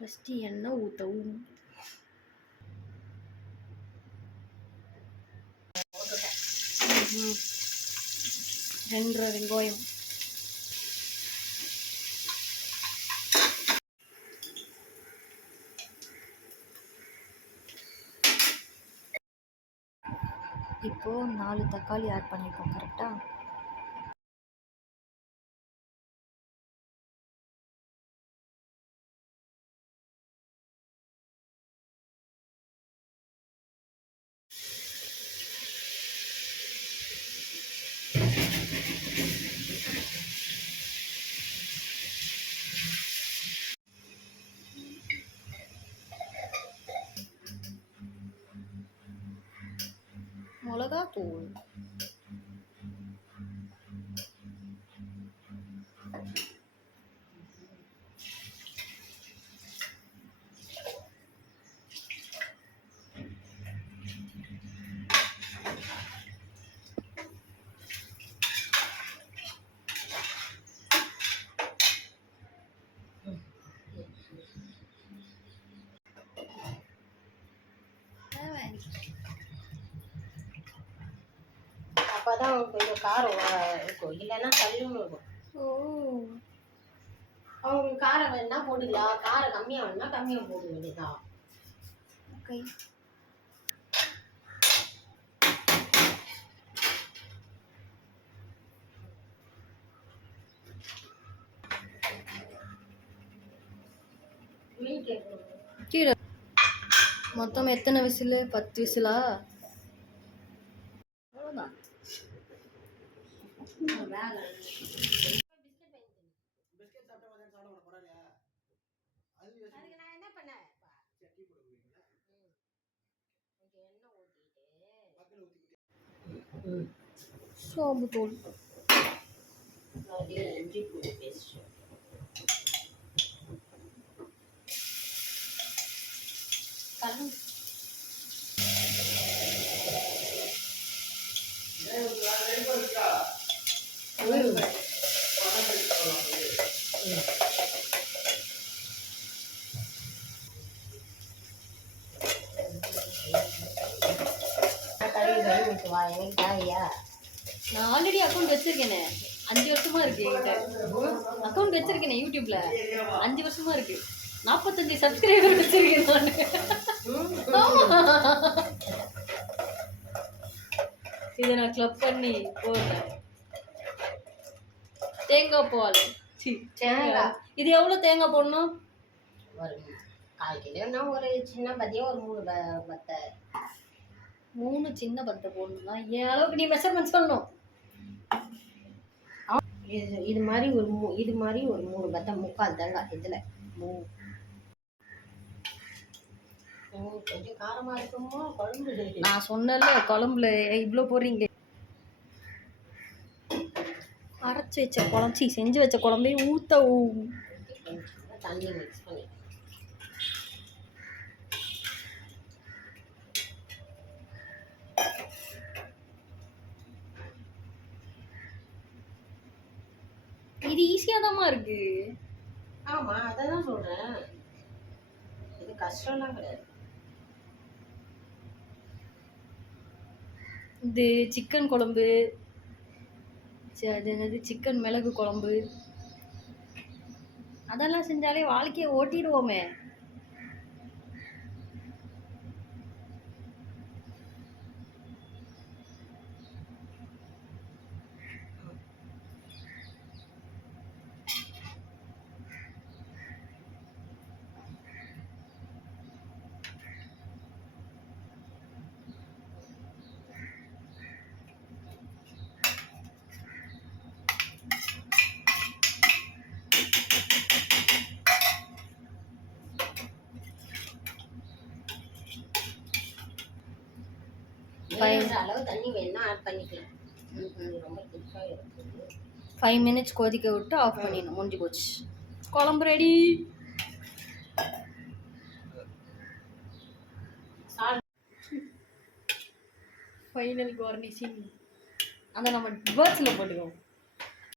First எண்ணெய் ஊற்றவும். போட்டுட்டேன். 2 வெங்காயம். இப்போ 4 தக்காளி ஆட் பண்ணிப்போம். கரெக்டா? மிளகாத்தூள். அப்பதான் கொஞ்சம் காரம் இருக்கும், இல்லைன்னா தள்ளுன்னு இருக்கும். அவங்களுக்கு காரம் வேணுன்னா போட்டுக்கலாம், காரம் கம்மியாக வேணுன்னா கம்மியாக போட வேண்டியதான். ஓகே. கீழே மொத்தம் எத்தனை விசில்? 10 விசிலா? அவ்வளோதான். சோம்புத்தூள். இஞ்சி பூண்டு பேஸ்ட். நான் ஆல்ரெடி அக்கௌண்ட் வச்சிருக்கேனே, 5 வருஷமா இருக்கு என்கிட்ட. அக்கௌண்ட் வச்சிருக்கேனே யூடியூப்ல, 5 வருஷமா இருக்கு. 45 சப்ஸ்கிரைபர் வச்சிருக்கேன் நான். இதை நான் கிளப் பண்ணி போடுறேன். தேங்காய் பால். தேங்காய் இது எவ்வளோ தேங்காய் போடணும்? ஒரு 1/4 கிலோன்னா ஒரு சின்ன பத்தியம் ஒரு 3 பத்தை. 3 சின்ன பத்தை போடணும்னா என் அளவுக்கு நீ மெஷர்மெண்ட் சொல்லணும். இது மாதிரி ஒரு 3 பத்தை, 3/4 தேங்காய். இதில் கொஞ்சம் காரமாக இருக்குமோ குழம்பு? நான் சொன்னல குழம்புல இவ்வளோ போடுறீங்களே. அரைச்சி வச்ச குழம்பு, செஞ்சு வச்ச குழம்பே ஊற்றவும். தண்ணி மிக்ஸ் பண்ணி இது ஈஸியாக தான்மா இருக்கு. ஆமாம், அதை தான் சொல்கிறேன். இது கஷ்டம்லாம் கிடையாது. இது சிக்கன் குழம்பு, அது என்னது சிக்கன் மிளகு குழம்பு, அதெல்லாம் செஞ்சாலே வாழ்க்கையை ஓட்டிடுவோமே. அளவு தண்ணி வேணா ஆட் பண்ணிக்கலாம். ரொம்ப திக்காக இருக்குது. 5 மினிட்ஸ் கொதிக்க விட்டு ஆஃப் பண்ணிடணும். முடிஞ்சு போச்சு, குழம்பு ரெடி. ஃபைனல் கார்னிஷிங் அதை நம்ம பேர்ட்ஸில் போட்டுக்குவோம்.